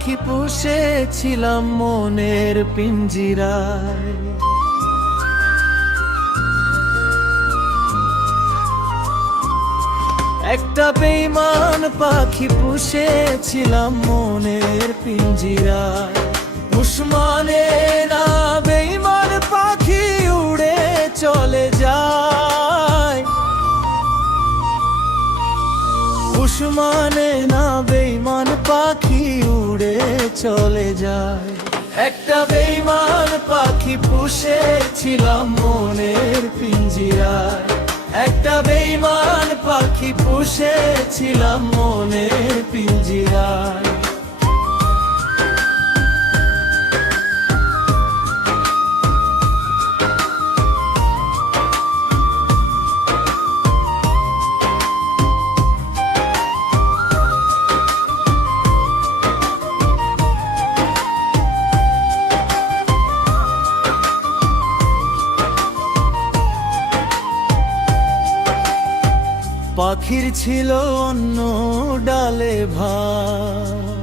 পাখি পুষেছিলাম মনের পিঞ্জিরায়। একটা বেঈমান পাখি পুষেছিলাম মনের পিঞ্জিরায়। উসমানে না বেঈমান পাখি উড়ে চলে যায়। উসমানে না বেঈমান পাখি উড়ে চলে যায়। একটা বেঈমান পাখি পুষেছিলাম মনের পিঞ্জিরায়। একটা বেঈমান পাখি পুষেছিলাম মনের পিঞ্জিরায়। পাখির ছিল অন্য ডালে ভাত,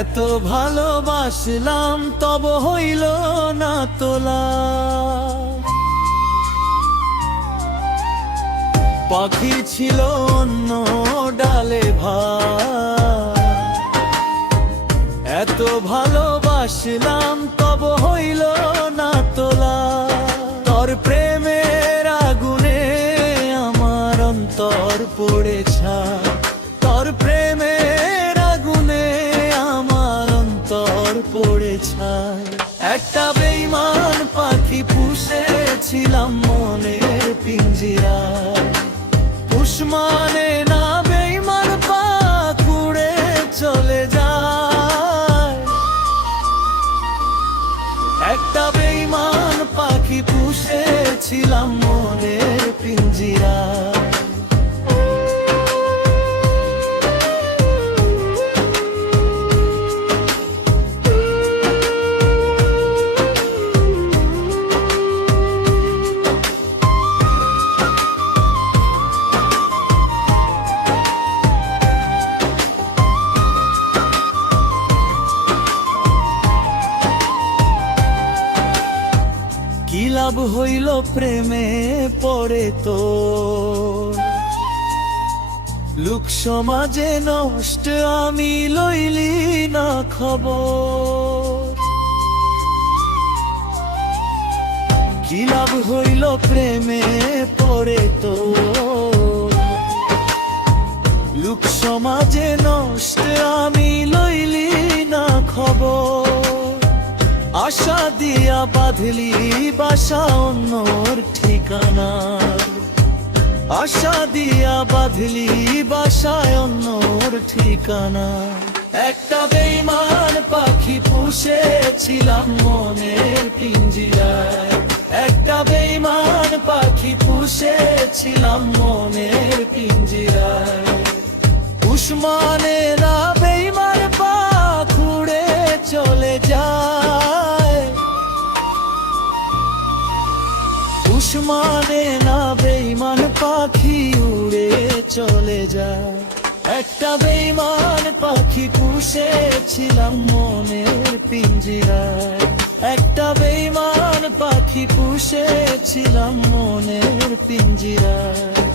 এত ভালোবাসলাম তব হইল না তোলা। পাখির ছিল অন্য ডালে ভাত, এত ভালোবাসলাম তব হইল না তোলা। তোর প্রেমের আগুনে আমার অন্তর পড়ে ছাই। তোর প্রেমের আগুনে আমার অন্তর পড়ে ছাই। একটা বেঈমান পাখি পুষেছিলাম মনের পিঞ্জিরায়। উসমানে না বেঈমান পাখি উড়ে চলে যায়। একটা বেঈমান পাখি পুষেছিলাম মনের পিঞ্জিরায়। কি লাভ হইল প্রেমে পড়ে তোর, লোক সমাজে নষ্ট আমি লইলি না খবর। কি লাভ হইল প্রেমে পড়ে তোর, লোক সমাজে নষ্ট আমি লইলি না খবর। আশা দিয়া বাঁধলি বাসা অন্যর ঠিকানা। আশা দিয়া বাঁধলি বাসায় অন্যর ঠিকানা। একটা বেঈমান পাখি পুষেছিলাম মনের পিঞ্জিরায়। একটা বেঈমান পাখি পুষেছিলাম মনের পিঞ্জিরায়। উসমানে না বেঈমান পাখি উড়ে চলে যায়। উসমানে না বেঈমান পাখি উড়ে চলে যায়। একটা বেঈমান পাখি পুষেছিলাম মনের পিঞ্জিরায়। একটা বেঈমান পাখি পুষেছিলাম মনের পিঞ্জিরায়।